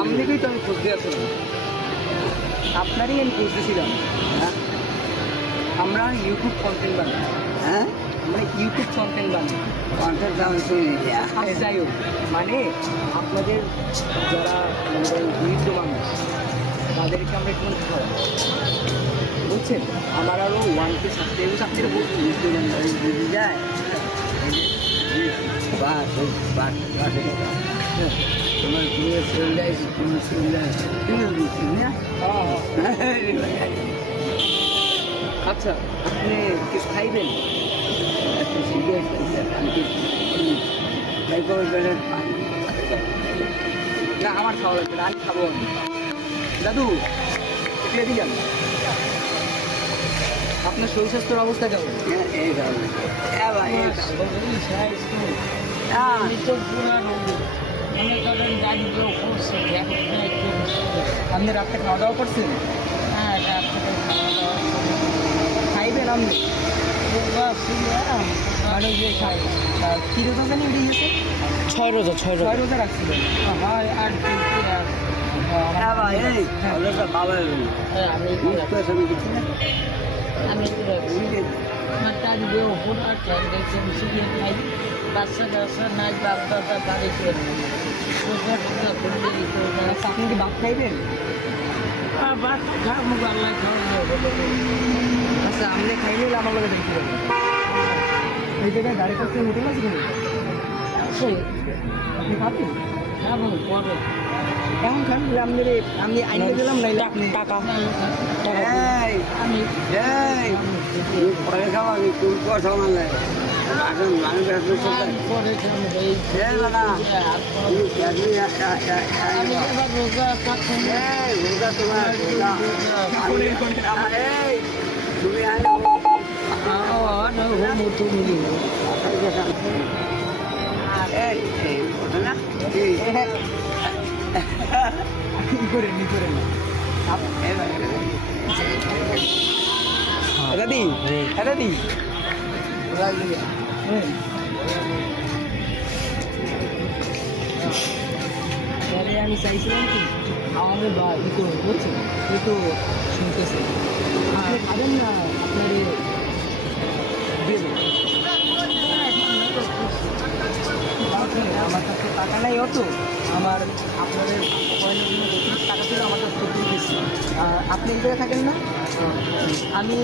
আপনাকেই তো আমি খুঁজতে আসলাম, আপনারই আমি খুঁজতেছিলাম। হ্যাঁ, আমরা ইউটিউব কন্টেন্ট বানাই। হ্যাঁ, আমরা ইউটিউব কন্টেন্ট বানাই। কন্টেন্ট যাই হোক, মানে আপনাদের যারা বৃদ্ধ মানুষ তাদেরকে আমরা একটু খাওয়া, বুঝছেন? আমার আরও 1K সাবস্ক্রাইবার বুঝতে যায়। তোমার আচ্ছা, আপনি কিছু খাইবেন? না, আমার খাওয়া লাগবে না, আমি খাবো। আমি দাদু একটু এদিকে যান। আপনার শরীর স্বাস্থ্যের অবস্থা কেমন? আপনি রাত্রে খাওয়া দাওয়া করছেন? হ্যাঁ, খাইবেন আপনি? মানে যে কি রোজা জানি উঠে গেছে? 6 রোজা রাখছিলেন। হয় আর আপনি কি ভাত খাইবেন? আচ্ছা, আপনি খাইলে আমার লোক দেখতে পাবেন। এই জায়গায় গাড়ি করতে উঠে গেছে, আপনি খাবেন? এখন খান, আমি আইনে গেলাম না টাকা আমি পরে খাওয়া দাদি দাদি আমি চাইছিলাম কি আমাদের বা ই করুন, বলছেন ই তো শুনতেছে, আপনি খাবেন না? আপনার আমার কাছে টাকা নাই অত, আমার আপনাদের টাকা ছিল আমার কাছে বেশি। আপনি এই জায়গায় থাকেন না? আমি